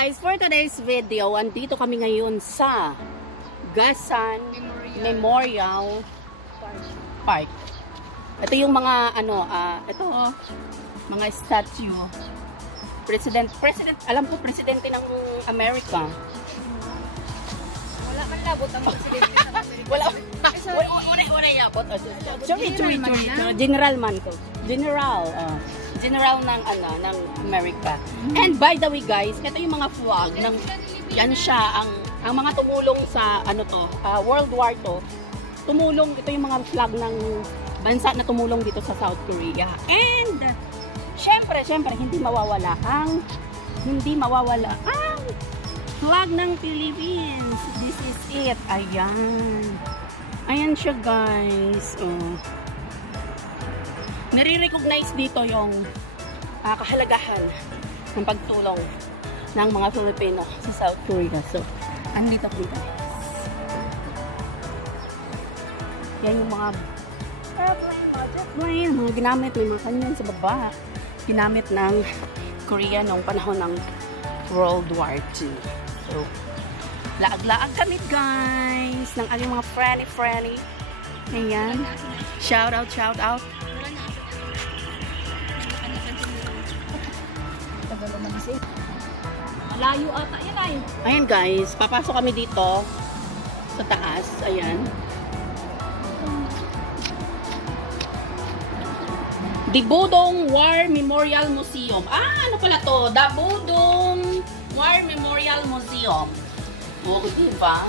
guys, for today's video, andito kami ngayon sa Gasan Memorial Park. Ito yung mga mga statue. President, alam ko presidente ng Amerika. Wala man labot ang presidente ng Amerika. Wala yabot. Sorry. General man ko. General ng Amerika. And by the way guys, ito yung mga flag ng yan siya ang mga tumulong sa World War II. Tumulong ito yung mga flag ng bansa na tumulong dito sa South Korea. And syempre hindi mawawala ang flag ng Philippines. This is it. Ayan siya guys. Nare-recognize dito yung kahalagahan ng pagtulong ng mga Filipino sa South Korea. So, andito po guys. Yan yung mga airplane, mga ginamit, may mga kanyan sa baba. Ginamit ng Korea noong panahon ng World War II. So, laag-laag kami guys ng aming mga friendly. Ayan. Shout out. Malayo ata yan ay. Ayan guys, papasok kami dito sa taas. Ayan. Dabudong War Memorial Museum. Ano pala to? Dabudong War Memorial Museum. Diba?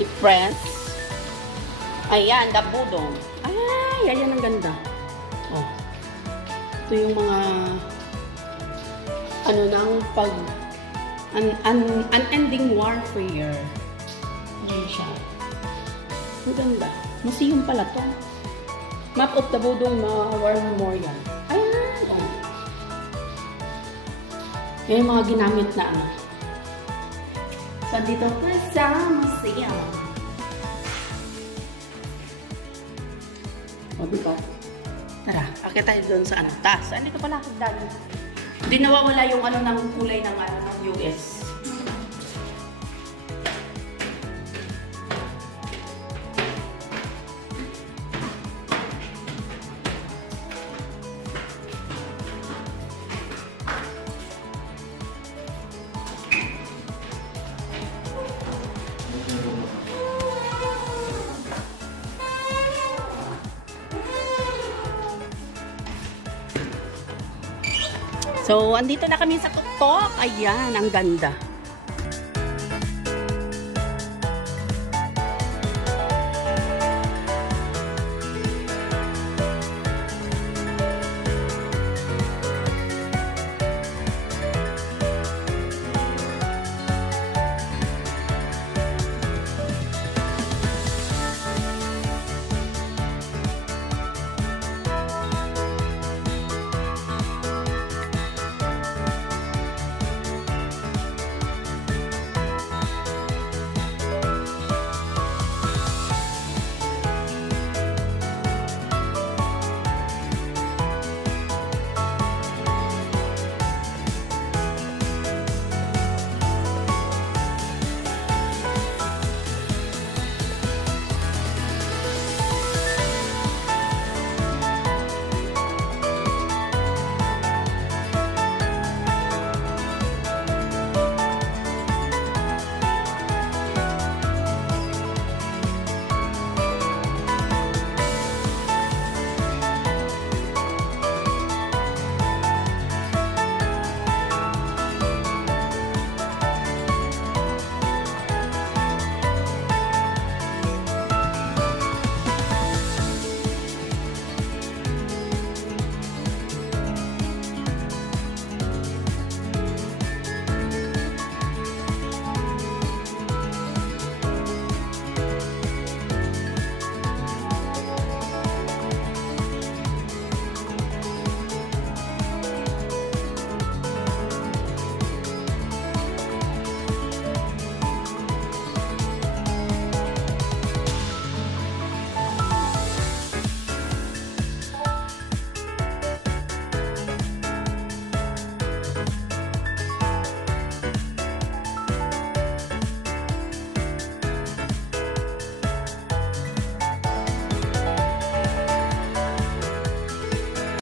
I-press. Ayan, Dabudong. Ayan ang ganda. Ito yung mga unending warfare. Ayan siya. Ang ganda. Museum pala to. Map of Dabudong War Memorial. Ayan. Yan yung mga ginamit na So, dito pa sa museum. Diba? Tara, akit tayo doon sa taas. Dito pala akit dali. Hindi nawawala yung ng kulay ng US. So, andito na kami sa tuktok. Ayan, ang ganda.